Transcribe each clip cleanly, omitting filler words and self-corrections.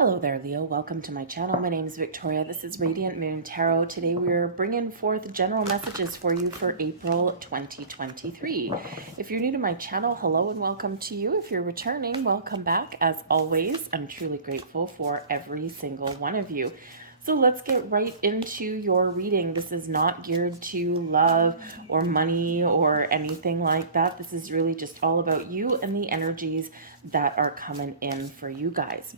Hello there, Leo. Welcome to my channel. My name is Victoria. This is Radiant Moon Tarot. Today we're bringing forth general messages for you for April 2023. If you're new to my channel, hello and welcome to you. If you're returning, welcome back. As always, I'm truly grateful for every single one of you. So let's get right into your reading. This is not geared to love or money or anything like that. This is really just all about you and the energies that are coming in for you guys.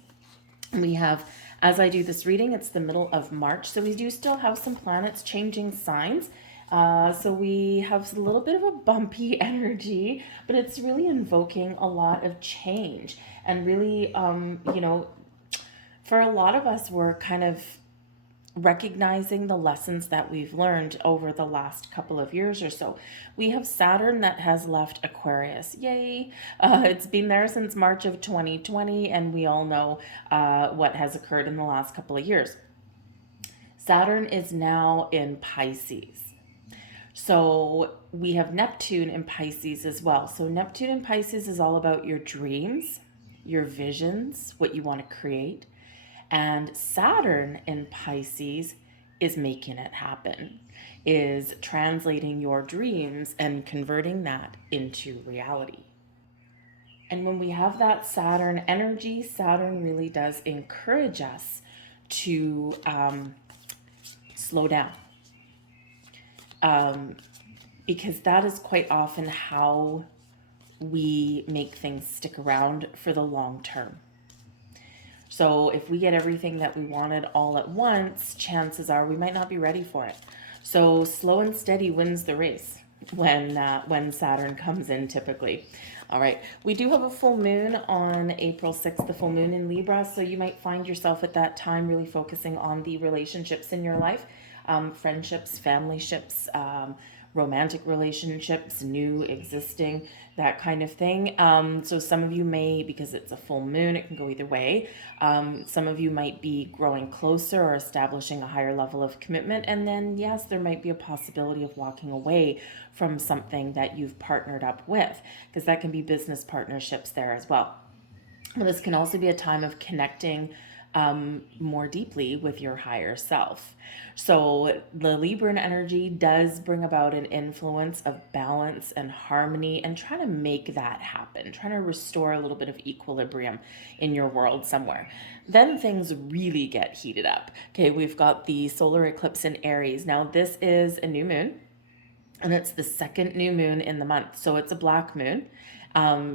We have, as I do this reading, it's the middle of March, so we do still have some planets changing signs. So we have a little bit of a bumpy energy, but it's really invoking a lot of change. And really, for a lot of us, we're kind of recognizing the lessons that we've learned over the last couple of years or so. We have Saturn that has left Aquarius. Yay! It's been there since March of 2020, and we all know what has occurred in the last couple of years. Saturn is now in Pisces. So we have Neptune in Pisces as well. So Neptune in Pisces is all about your dreams, your visions, what you want to create. And Saturn in Pisces is making it happen, is translating your dreams and converting that into reality. And when we have that Saturn energy, Saturn really does encourage us to slow down. Because that is quite often how we make things stick around for the long term. So if we get everything that we wanted all at once, chances are we might not be ready for it. So slow and steady wins the race when Saturn comes in typically. All right, we do have a full moon on April 6th, the full moon in Libra. So you might find yourself at that time really focusing on the relationships in your life, friendships, family ships, romantic relationships, new, existing, that kind of thing. So some of you may, because it's a full moon, it can go either way. Some of you might be growing closer or establishing a higher level of commitment. And then, yes, there might be a possibility of walking away from something that you've partnered up with, because that can be business partnerships there as well. But this can also be a time of connecting more deeply with your higher self. So the Libran energy does bring about an influence of balance and harmony and trying to make that happen, trying to restore a little bit of equilibrium in your world somewhere. Then things really get heated up. Okay, we've got the solar eclipse in Aries. Now this is a new moon, and it's the second new moon in the month. So it's a black moon.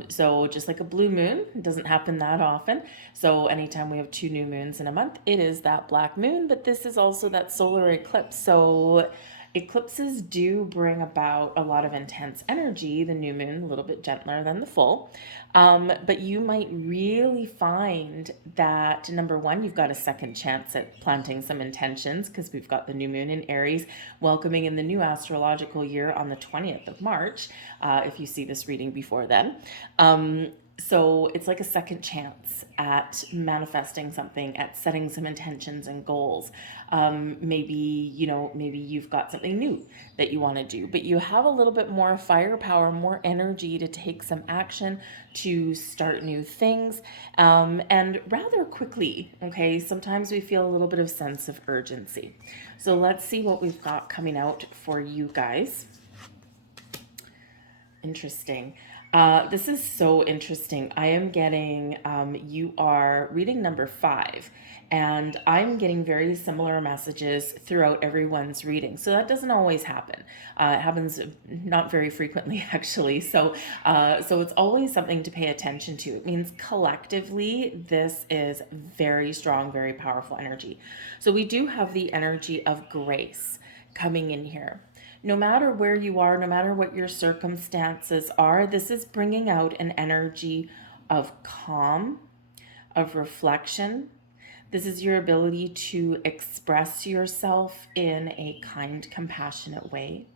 So just like a blue moon, it doesn't happen that often. So anytime we have two new moons in a month, it is that black moon, but this is also that solar eclipse. So eclipses do bring about a lot of intense energy. The new moon, a little bit gentler than the full. But you might really find that, number one, you've got a second chance at planting some intentions, because we've got the new moon in Aries welcoming in the new astrological year on the 20th of March, if you see this reading before then. So it's like a second chance at manifesting something, at setting some intentions and goals. Maybe you've got something new that you want to do, but you have a little bit more firepower, more energy to take some action, to start new things, and rather quickly. Okay, sometimes we feel a little bit of sense of urgency. So let's see what we've got coming out for you guys. Interesting. This is so interesting. I am getting, you are reading number 5, and I'm getting very similar messages throughout everyone's reading. So that doesn't always happen. It happens not very frequently, actually. So it's always something to pay attention to. It means collectively, this is very strong, very powerful energy. So we do have the energy of grace coming in here. No matter where you are, no matter what your circumstances are, this is bringing out an energy of calm, of reflection. This is your ability to express yourself in a kind, compassionate way.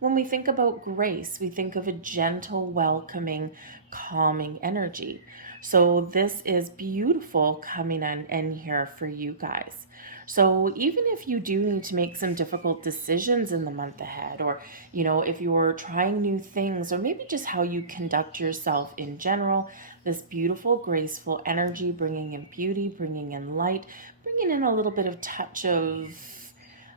When we think about grace, we think of a gentle, welcoming, calming energy. So this is beautiful coming in here for you guys. So even if you do need to make some difficult decisions in the month ahead, or, if you're trying new things, or maybe just how you conduct yourself in general, This beautiful, graceful energy, bringing in beauty, bringing in light, bringing in a little bit of touch of,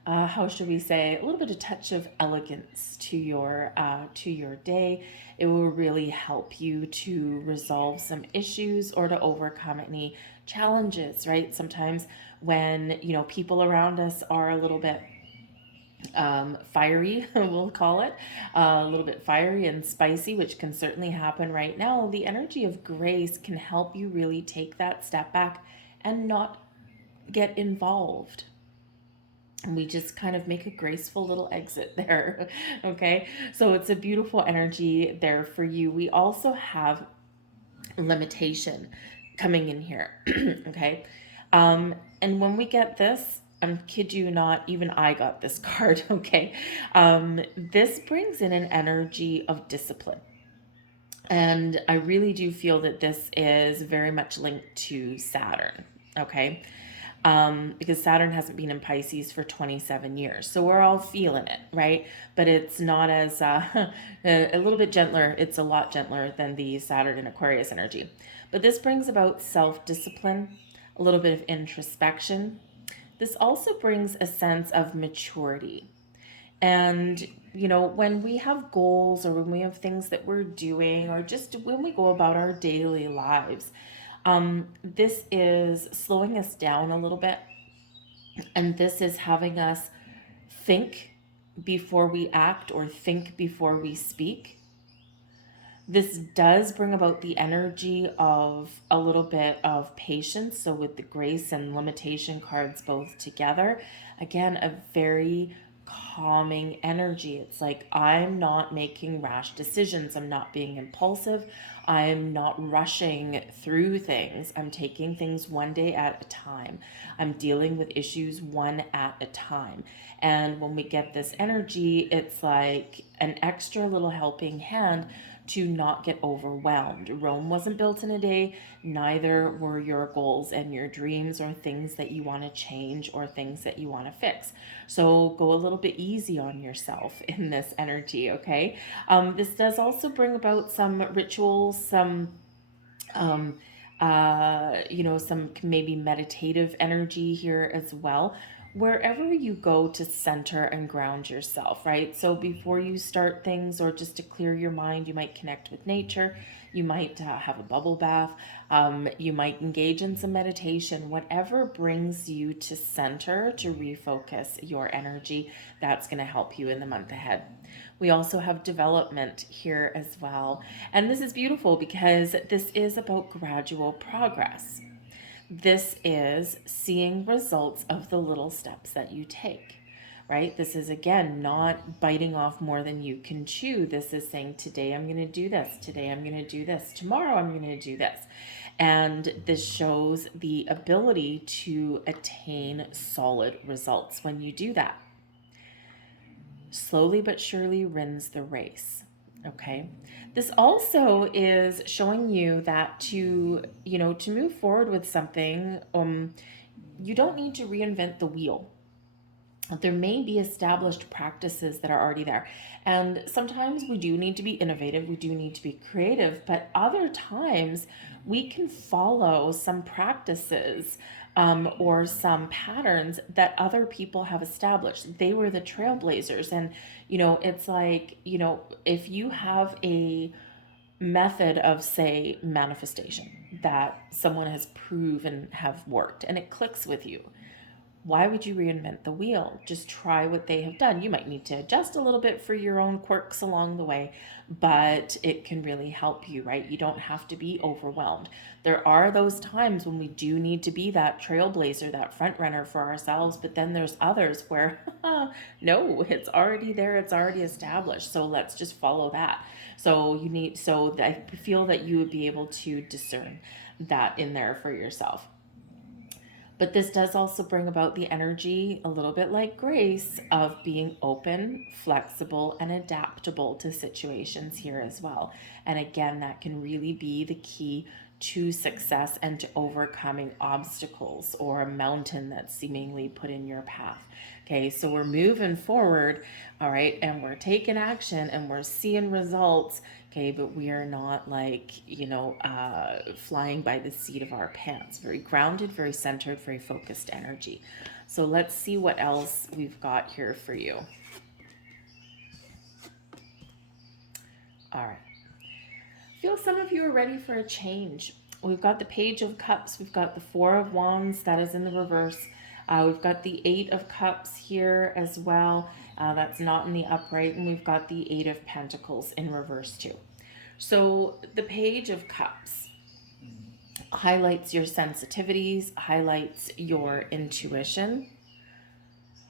how should we say, a little bit of touch of elegance to your day. It will really help you to resolve some issues or to overcome any challenges, right? Sometimes when, people around us are a little bit fiery, we'll call it, a little bit fiery and spicy, which can certainly happen right now, the energy of grace can help you really take that step back and not get involved. And we just kind of make a graceful little exit there. Okay, so it's a beautiful energy there for you. We also have limitation coming in here. Okay, and when we get this, I'm kid you not, even I got this card. Okay, this brings in an energy of discipline. And I really do feel that this is very much linked to Saturn. Okay, because Saturn hasn't been in Pisces for 27 years. So we're all feeling it, right? But it's not as, a little bit gentler. It's a lot gentler than the Saturn and Aquarius energy. But this brings about self-discipline, a little bit of introspection. This also brings a sense of maturity. And, when we have goals or when we have things that we're doing or just when we go about our daily lives, this is slowing us down a little bit. And this is having us think before we act or think before we speak. This does bring about the energy of a little bit of patience. So with the grace and limitation cards both together, again, a very calming energy. It's like I'm not making rash decisions. I'm not being impulsive. I'm not rushing through things. I'm taking things one day at a time. I'm dealing with issues one at a time. And when we get this energy, it's like an extra little helping hand to not get overwhelmed. Rome wasn't built in a day, neither were your goals and your dreams or things that you want to change or things that you want to fix. So go a little bit easy on yourself in this energy, okay? This does also bring about some rituals, some some maybe meditative energy here as well. Wherever you go to center and ground yourself, right? So before you start things or just to clear your mind, you might connect with nature. You might have a bubble bath. You might engage in some meditation. Whatever brings you to center to refocus your energy, that's going to help you in the month ahead. We also have development here as well. And this is beautiful because this is about gradual progress. This is seeing results of the little steps that you take, right? This is, again, not biting off more than you can chew. This is saying, today I'm going to do this. Today I'm going to do this. Tomorrow I'm going to do this. And this shows the ability to attain solid results when you do that. Slowly but surely wins the race. Okay. This also is showing you that to move forward with something, you don't need to reinvent the wheel. There may be established practices that are already there. And sometimes we do need to be innovative, we do need to be creative, but other times we can follow some practices or some patterns that other people have established. They were the trailblazers. And, it's like, if you have a method of, say, manifestation that someone has proven have worked and it clicks with you, why would you reinvent the wheel? Just try what they have done. You might need to adjust a little bit for your own quirks along the way, but it can really help you, right? You don't have to be overwhelmed. There are those times when we do need to be that trailblazer, that front runner for ourselves, but then there's others where, no, it's already there, it's already established. So let's just follow that. So I feel that you would be able to discern that in there for yourself. But this does also bring about the energy, a little bit like grace, of being open, flexible, and adaptable to situations here as well. And again, that can really be the key to success and to overcoming obstacles or a mountain that's seemingly put in your path. Okay, so we're moving forward, all right, and we're taking action and we're seeing results, okay, but we are not like, flying by the seat of our pants. Very grounded, very centered, very focused energy. So let's see what else we've got here for you. All right. I feel some of you are ready for a change. We've got the Page of Cups. We've got the Four of Wands. That is in the reverse. We've got the Eight of Cups here as well. That's not in the upright. And we've got the Eight of Pentacles in reverse too. So the Page of Cups highlights your sensitivities, highlights your intuition,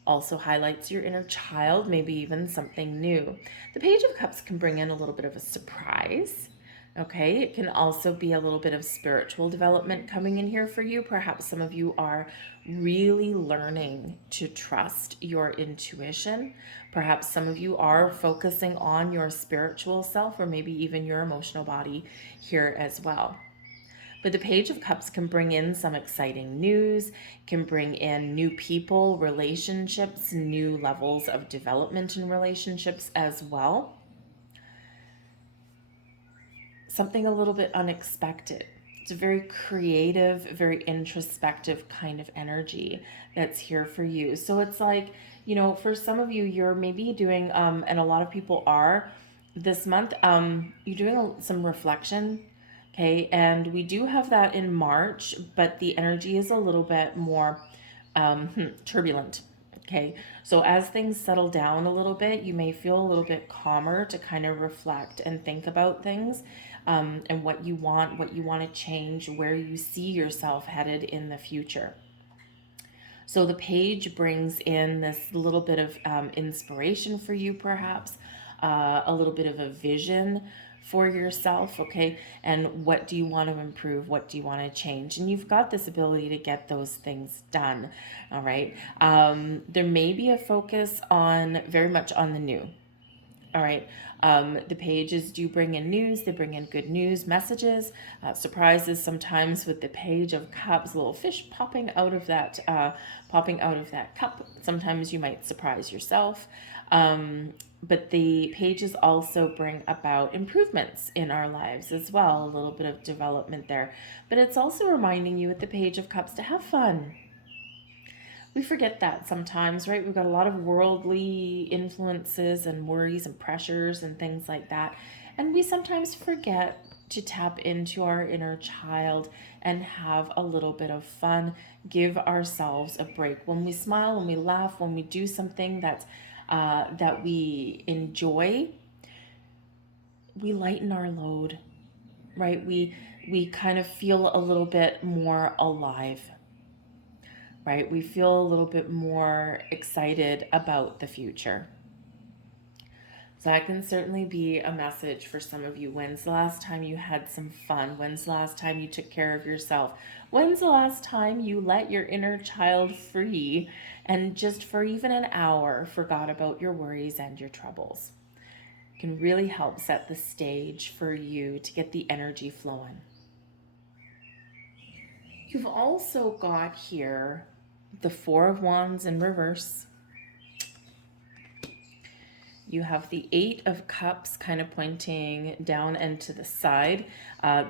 also highlights your inner child, maybe even something new. The Page of Cups can bring in a little bit of a surprise. Okay, it can also be a little bit of spiritual development coming in here for you. Perhaps some of you are really learning to trust your intuition. Perhaps some of you are focusing on your spiritual self or maybe even your emotional body here as well. But the Page of Cups can bring in some exciting news, can bring in new people, relationships, new levels of development in relationships as well. Something a little bit unexpected. It's a very creative, very introspective kind of energy that's here for you. So it's like, for some of you, you're maybe doing, and a lot of people are this month, you're doing some reflection. Okay, and we do have that in March, but the energy is a little bit more turbulent. Okay, so as things settle down a little bit, you may feel a little bit calmer to kind of reflect and think about things, and what you want to change, where you see yourself headed in the future. So the page brings in this little bit of inspiration for you, perhaps, a little bit of a vision for yourself, okay? And what do you want to improve? What do you want to change? And you've got this ability to get those things done, all right? There may be a focus on very much on the new, all right? The pages do bring in news. They bring in good news, messages, surprises. Sometimes with the Page of Cups, little fish popping out of that cup. Sometimes you might surprise yourself. But the pages also bring about improvements in our lives as well, a little bit of development there. But it's also reminding you with the Page of Cups to have fun. We forget that sometimes, right? We've got a lot of worldly influences and worries and pressures and things like that. And we sometimes forget to tap into our inner child and have a little bit of fun, give ourselves a break. When we smile, when we laugh, when we do something that we enjoy, we lighten our load, right? We kind of feel a little bit more alive, right? We feel a little bit more excited about the future. So that can certainly be a message for some of you. When's the last time you had some fun? When's the last time you took care of yourself? When's the last time you let your inner child free and just for even an hour forgot about your worries and your troubles? It can really help set the stage for you to get the energy flowing. You've also got here the Four of Wands in reverse. You have the Eight of Cups kind of pointing down and to the side.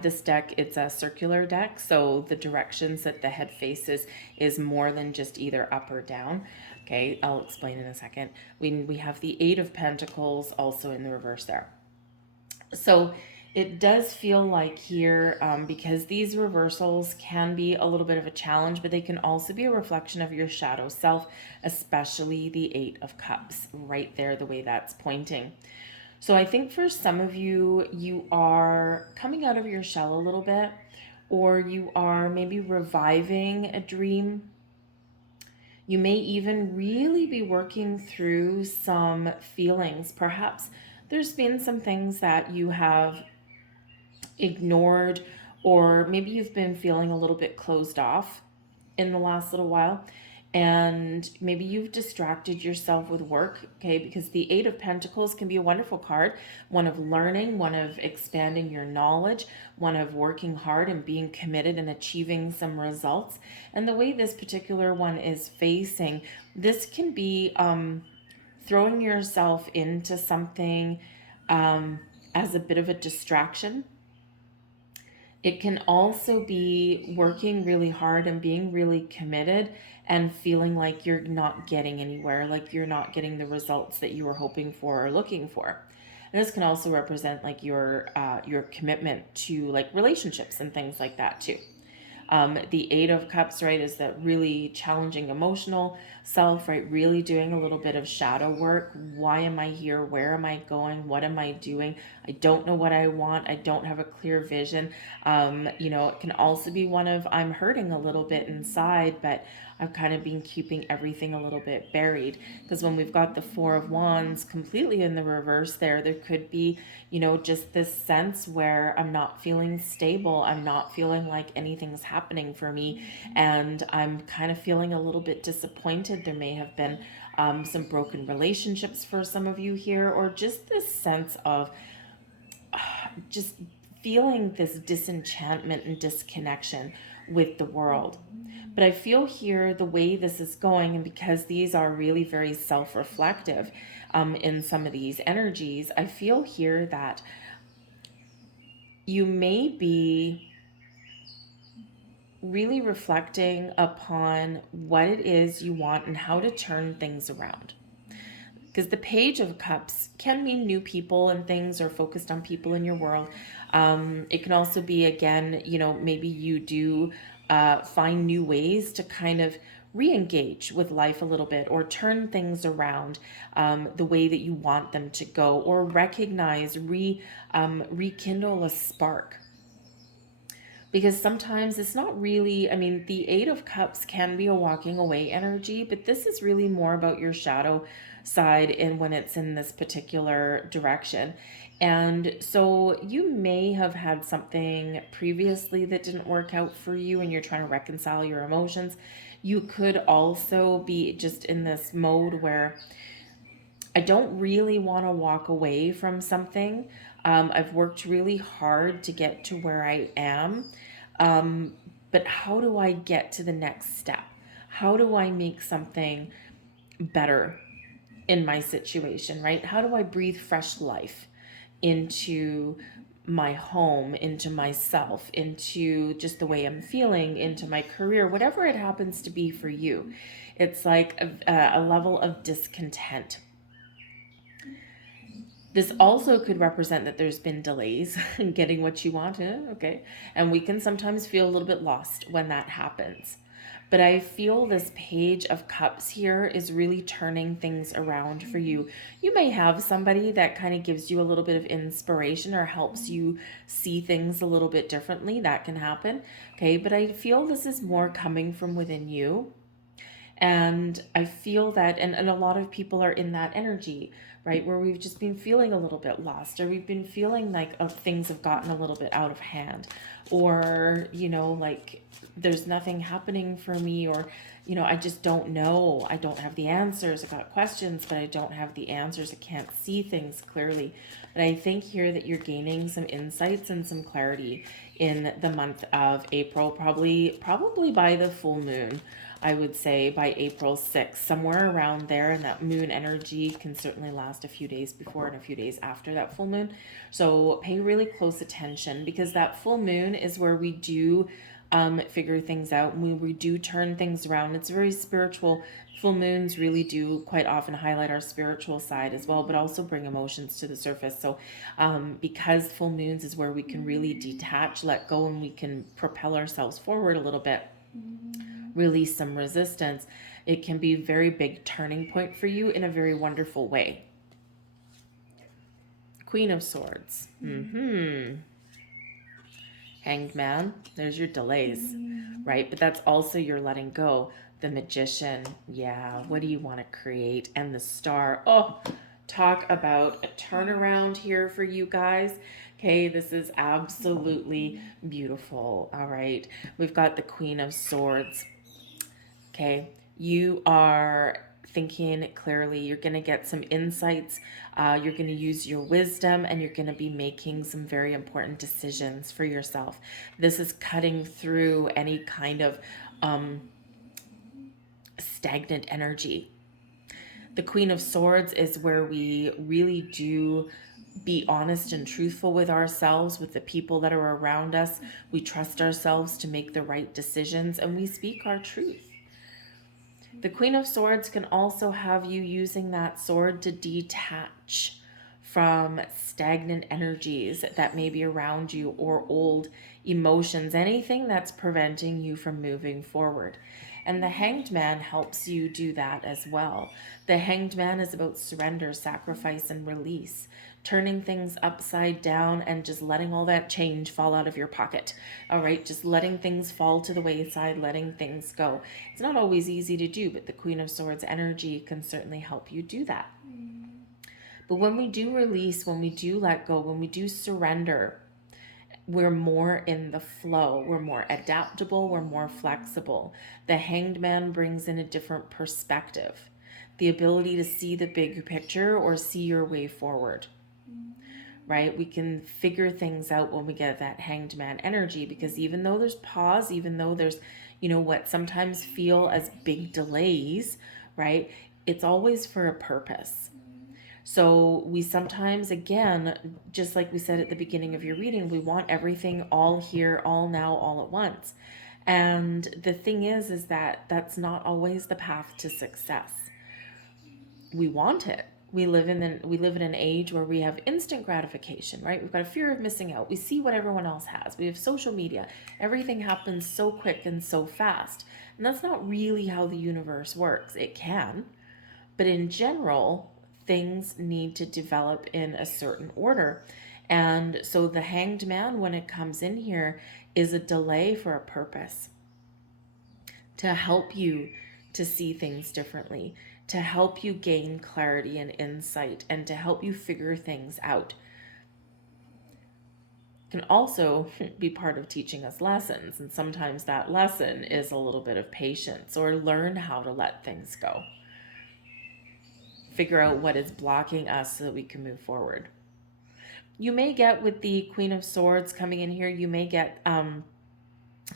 This deck, it's a circular deck, so the directions that the head faces is more than just either up or down. Okay, I'll explain in a second. We have the Eight of Pentacles also in the reverse there. So it does feel like here, because these reversals can be a little bit of a challenge, but they can also be a reflection of your shadow self, especially the Eight of Cups right there, the way that's pointing. So I think for some of you, you are coming out of your shell a little bit, or you are maybe reviving a dream. You may even really be working through some feelings. Perhaps there's been some things that you have ignored, or maybe you've been feeling a little bit closed off in the last little while. and maybe you've distracted yourself with work, okay? Because the Eight of Pentacles can be a wonderful card, one of learning, one of expanding your knowledge, one of working hard and being committed and achieving some results. And the way this particular one is facing, this can be throwing yourself into something as a bit of a distraction. It can also be working really hard and being really committed and feeling like you're not getting anywhere, like you're not getting the results that you were hoping for or looking for. And this can also represent like your commitment to like relationships and things like that too. The Eight of Cups, right, is that really challenging emotional self, right? Really doing a little bit of shadow work. Why am I here? Where am I going? What am I doing? I don't know what I want. I don't have a clear vision. It can also be one of I'm hurting a little bit inside, but I've kind of been keeping everything a little bit buried. Because when we've got the Four of Wands completely in the reverse there could be, just this sense where I'm not feeling stable. I'm not feeling like anything's happening for me. And I'm kind of feeling a little bit disappointed. There may have been some broken relationships for some of you here, or just this sense of just feeling this disenchantment and disconnection with the world. But I feel here the way this is going, and because these are really very self-reflective in some of these energies, I feel here that you may be really reflecting upon what it is you want and how to turn things around. Because the Page of Cups can mean new people and things, or focused on people in your world. It can also be, again, maybe you do find new ways to kind of re-engage with life a little bit, or turn things around the way that you want them to go, or recognize, rekindle a spark. Because sometimes it's not really, the Eight of Cups can be a walking away energy, but this is really more about your shadow side and when it's in this particular direction. And so you may have had something previously that didn't work out for you and you're trying to reconcile your emotions. You could also be just in this mode where I don't really want to walk away from something. I've worked really hard to get to where I am. But how do I get to the next step? How do I make something better in my situation, right? How do I breathe fresh life into my home, into myself, into just the way I'm feeling, into my career, whatever it happens to be for you? It's like a level of discontent. This also could represent that there's been delays in getting what you want, okay? And we can sometimes feel a little bit lost when that happens. But I feel this Page of Cups here is really turning things around for you. You may have somebody that kind of gives you a little bit of inspiration or helps you see things a little bit differently. That can happen, okay? But I feel this is more coming from within you. And I feel that, and a lot of people are in that energy, right? Where we've just been feeling a little bit lost, or we've been feeling like things have gotten a little bit out of hand, or, like there's nothing happening for me, or, I just don't know. I don't have the answers. I got questions, but I don't have the answers. I can't see things clearly. But I think here that you're gaining some insights and some clarity in the month of April, probably by the full moon. I would say by April 6th, somewhere around there, and that moon energy can certainly last a few days before and a few days after that full moon. So pay really close attention, because that full moon is where we do figure things out. We do turn things around. It's very spiritual. Full moons really do quite often highlight our spiritual side as well, but also bring emotions to the surface. So because full moons is where we can really detach, let go, and we can propel ourselves forward a little bit, release some resistance, it can be a very big turning point for you in a very wonderful way. Queen of Swords. Hanged Man. There's your delays, right? But that's also your letting go. The Magician. Yeah, what do you want to create? And the Star. Oh, talk about a turnaround here for you guys. Okay, this is absolutely beautiful. All right, we've got the Queen of Swords. Okay, You are thinking clearly. You're going to get some insights. You're going to use your wisdom, and you're going to be making some very important decisions for yourself. This is cutting through any kind of stagnant energy. The Queen of Swords is where we really do be honest and truthful with ourselves, with the people that are around us. We trust ourselves to make the right decisions, and we speak our truth. The Queen of Swords can also have you using that sword to detach from stagnant energies that may be around you, or old emotions, anything that's preventing you from moving forward. And the Hanged Man helps you do that as well. The Hanged Man is about surrender, sacrifice, and release, turning things upside down and just letting all that change fall out of your pocket. All right, just letting things fall to the wayside, letting things go. It's not always easy to do, but the Queen of Swords energy can certainly help you do that. But when we do release, when we do let go, when we do surrender, we're more in the flow. We're more adaptable. We're more flexible. The Hanged Man brings in a different perspective, the ability to see the bigger picture or see your way forward, right? We can figure things out when we get that Hanged Man energy, because even though there's pause, even though there's, what sometimes feel as big delays, right? It's always for a purpose. So we sometimes, again, just like we said at the beginning of your reading, we want everything all here, all now, all at once. And the thing is that that's not always the path to success. We want it. We live in an age where we have instant gratification, right? We've got a fear of missing out. We see what everyone else has. We have social media. Everything happens so quick and so fast. And that's not really how the universe works. It can, but in general, things need to develop in a certain order. And so the Hanged Man, when it comes in here, is a delay for a purpose, to help you to see things differently, to help you gain clarity and insight, and to help you figure things out. It can also be part of teaching us lessons, and sometimes that lesson is a little bit of patience, or learn how to let things go. Figure out what is blocking us so that we can move forward. You may get, with the Queen of Swords coming in here, you may get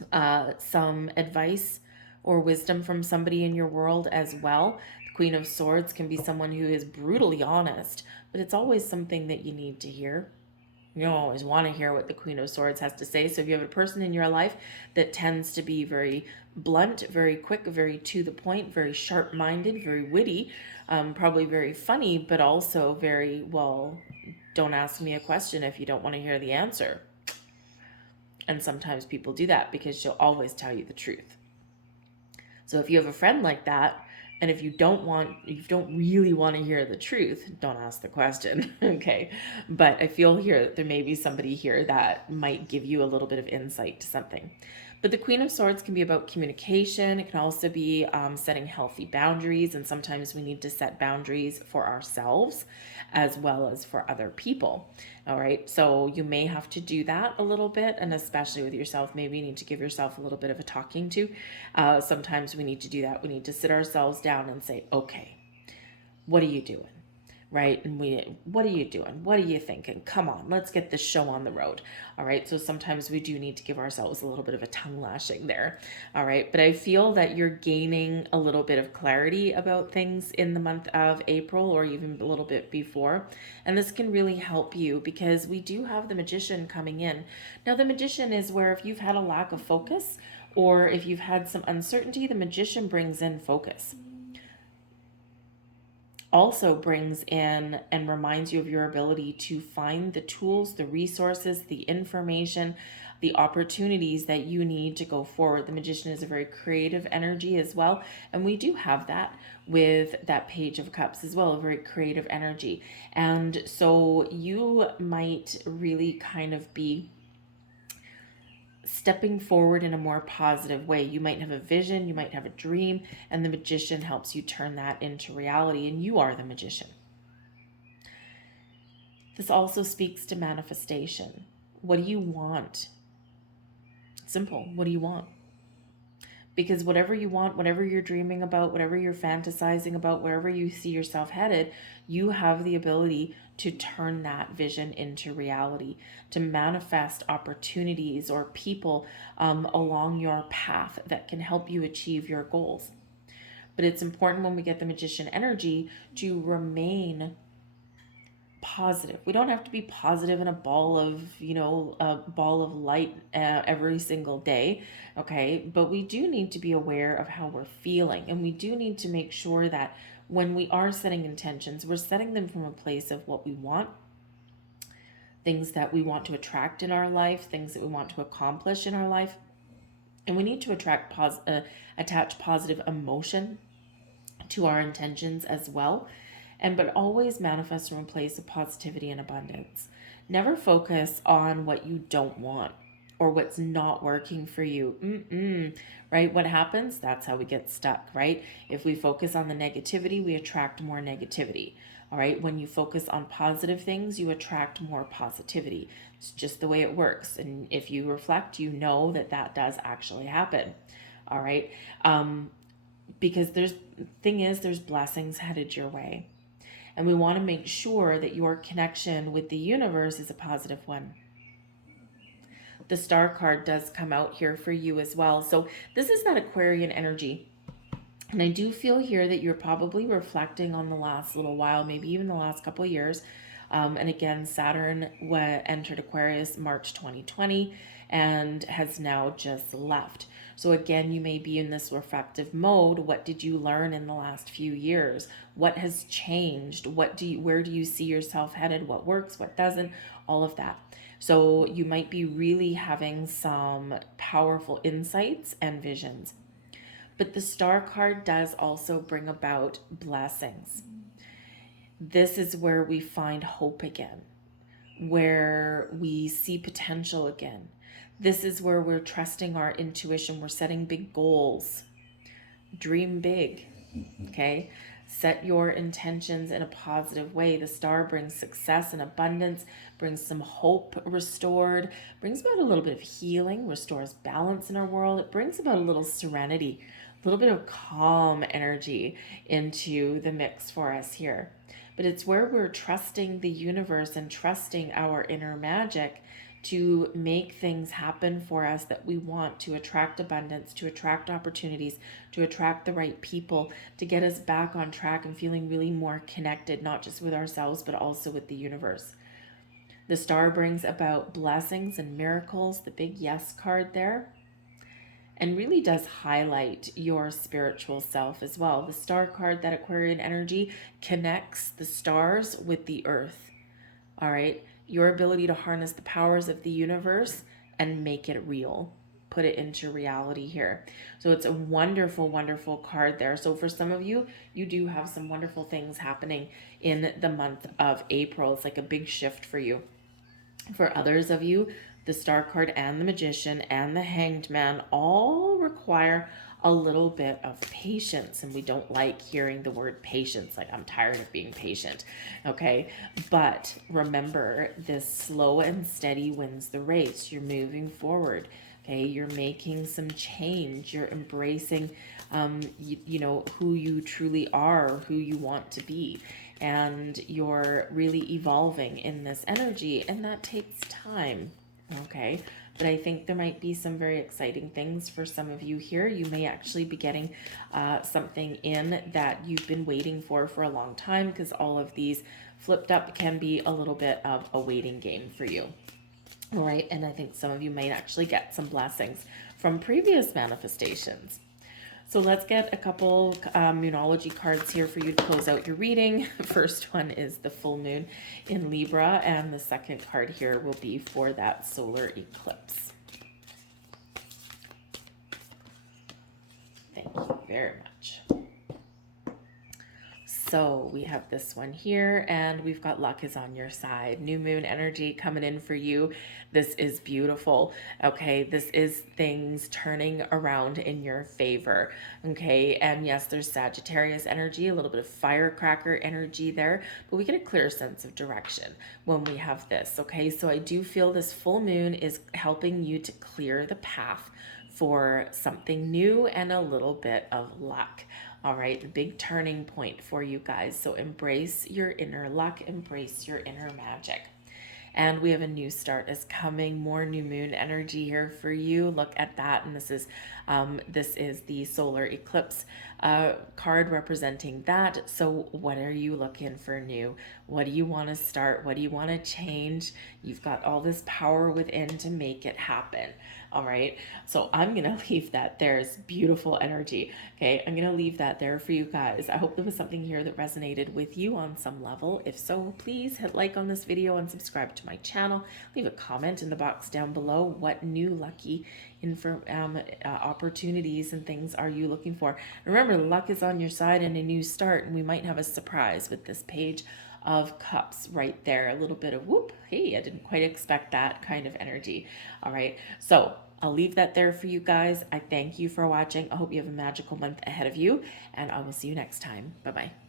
some advice or wisdom from somebody in your world as well. The Queen of Swords can be someone who is brutally honest, but it's always something that you need to hear. You don't always want to hear what the Queen of Swords has to say. So if you have a person in your life that tends to be very blunt, very quick, very to the point, very sharp-minded, very witty, probably very funny, but also very, well, don't ask me a question if you don't want to hear the answer. And sometimes people do that because she'll always tell you the truth. So if you have a friend like that, and if you don't really want to hear the truth, don't ask the question, okay? But I feel here that there may be somebody here that might give you a little bit of insight to something. But the Queen of Swords can be about communication. It can also be setting healthy boundaries, and sometimes we need to set boundaries for ourselves as well as for other people. All right, so you may have to do that a little bit, and especially with yourself, maybe you need to give yourself a little bit of a talking to. Sometimes we need to do that. We need to sit ourselves down and say, okay, what are you doing? Right? And what are you doing? What are you thinking? Come on, let's get this show on the road. All right. So sometimes we do need to give ourselves a little bit of a tongue lashing there. All right. But I feel that you're gaining a little bit of clarity about things in the month of April, or even a little bit before. And this can really help you because we do have the Magician coming in. Now, the Magician is where if you've had a lack of focus, or if you've had some uncertainty, the Magician brings in focus. Also brings in and reminds you of your ability to find the tools, the resources, the information, the opportunities that you need to go forward. The Magician is a very creative energy as well. And we do have that with that Page of Cups as well, a very creative energy. And so you might really kind of be stepping forward in a more positive way. You might have a vision, you might have a dream, and the Magician helps you turn that into reality, and you are the Magician. This also speaks to manifestation. What do you want? Simple. What do you want? because whatever you want, whatever you're dreaming about, whatever you're fantasizing about, wherever you see yourself headed, you have the ability to turn that vision into reality, to manifest opportunities or people along your path that can help you achieve your goals. But it's important when we get the magician energy to remain positive. We don't have to be positive in a ball of, a ball of light every single day, okay? But we do need to be aware of how we're feeling, and we do need to make sure that when we are setting intentions, we're setting them from a place of what we want, things that we want to attract in our life, things that we want to accomplish in our life. And we need to attach positive emotion to our intentions as well, but always manifest from a place of positivity and abundance. Never focus on what you don't want or what's not working for you. Right? What happens? That's how we get stuck, right? If we focus on the negativity, we attract more negativity. All right? When you focus on positive things, you attract more positivity. It's just the way it works. And if you reflect, you know that that does actually happen. All right? Because there's blessings headed your way. And we want to make sure that your connection with the universe is a positive one. The star card does come out here for you as well. So this is that Aquarian energy. And I do feel here that you're probably reflecting on the last little while, maybe even the last couple of years. And again, Saturn entered Aquarius March 2020 and has now just left. So again, you may be in this reflective mode. What did you learn in the last few years? What has changed? Where do you see yourself headed? What works? What doesn't? All of that. So you might be really having some powerful insights and visions. But the star card does also bring about blessings. This is where we find hope again, where we see potential again. This is where we're trusting our intuition. We're setting big goals. Dream big, okay? Set your intentions in a positive way. The star brings success and abundance, brings some hope restored, brings about a little bit of healing, restores balance in our world. It brings about a little serenity, a little bit of calm energy into the mix for us here. But it's where we're trusting the universe and trusting our inner magic to make things happen for us that we want, to attract abundance, to attract opportunities, to attract the right people, to get us back on track and feeling really more connected, not just with ourselves, but also with the universe. The star brings about blessings and miracles, the big yes card there, and really does highlight your spiritual self as well. The star card, that Aquarian energy, connects the stars with the earth. All right? Your ability to harness the powers of the universe and make it real. Put it into reality here. So it's a wonderful, wonderful card there. So for some of you, you do have some wonderful things happening in the month of April. It's like a big shift for you. For others of you, the star card and the magician and the hanged man all require a little bit of patience, and we don't like hearing the word patience. Like, I'm tired of being patient, okay? But remember, this slow and steady wins the race. You're moving forward, okay? You're making some change. You're embracing, who you truly are, who you want to be, and you're really evolving in this energy, and that takes time, okay? But I think there might be some very exciting things for some of you here. You may actually be getting something in that you've been waiting for a long time, because all of these flipped up can be a little bit of a waiting game for you. All right, and I think some of you may actually get some blessings from previous manifestations. So let's get a couple moonology cards here for you to close out your reading. First one is the full moon in Libra, and the second card here will be for that solar eclipse. Thank you very much. So we have this one here, and we've got luck is on your side. New moon energy coming in for you. This is beautiful, okay? This is things turning around in your favor, okay? And yes, there's Sagittarius energy, a little bit of firecracker energy there, but we get a clear sense of direction when we have this, okay? So I do feel this full moon is helping you to clear the path for something new and a little bit of luck. All right, the big turning point for you guys. So embrace your inner luck, embrace your inner magic. And we have a new start is coming, more new moon energy here for you. Look at that. And this is the solar eclipse card representing that. So what are you looking for new? What do you want to start? What do you want to change? You've got all this power within to make it happen. All right. So I'm going to leave that there. It's beautiful energy. Okay. I'm going to leave that there for you guys. I hope there was something here that resonated with you on some level. If so, please hit like on this video and subscribe to my channel. Leave a comment in the box down below. What new lucky opportunities and things are you looking for? Remember, luck is on your side and a new start. And we might have a surprise with this Page of Cups right there. A little bit of whoop, hey, I didn't quite expect that kind of energy. All right, so I'll leave that there for you guys. I thank you for watching. I hope you have a magical month ahead of you, and I will see you next time. Bye-bye.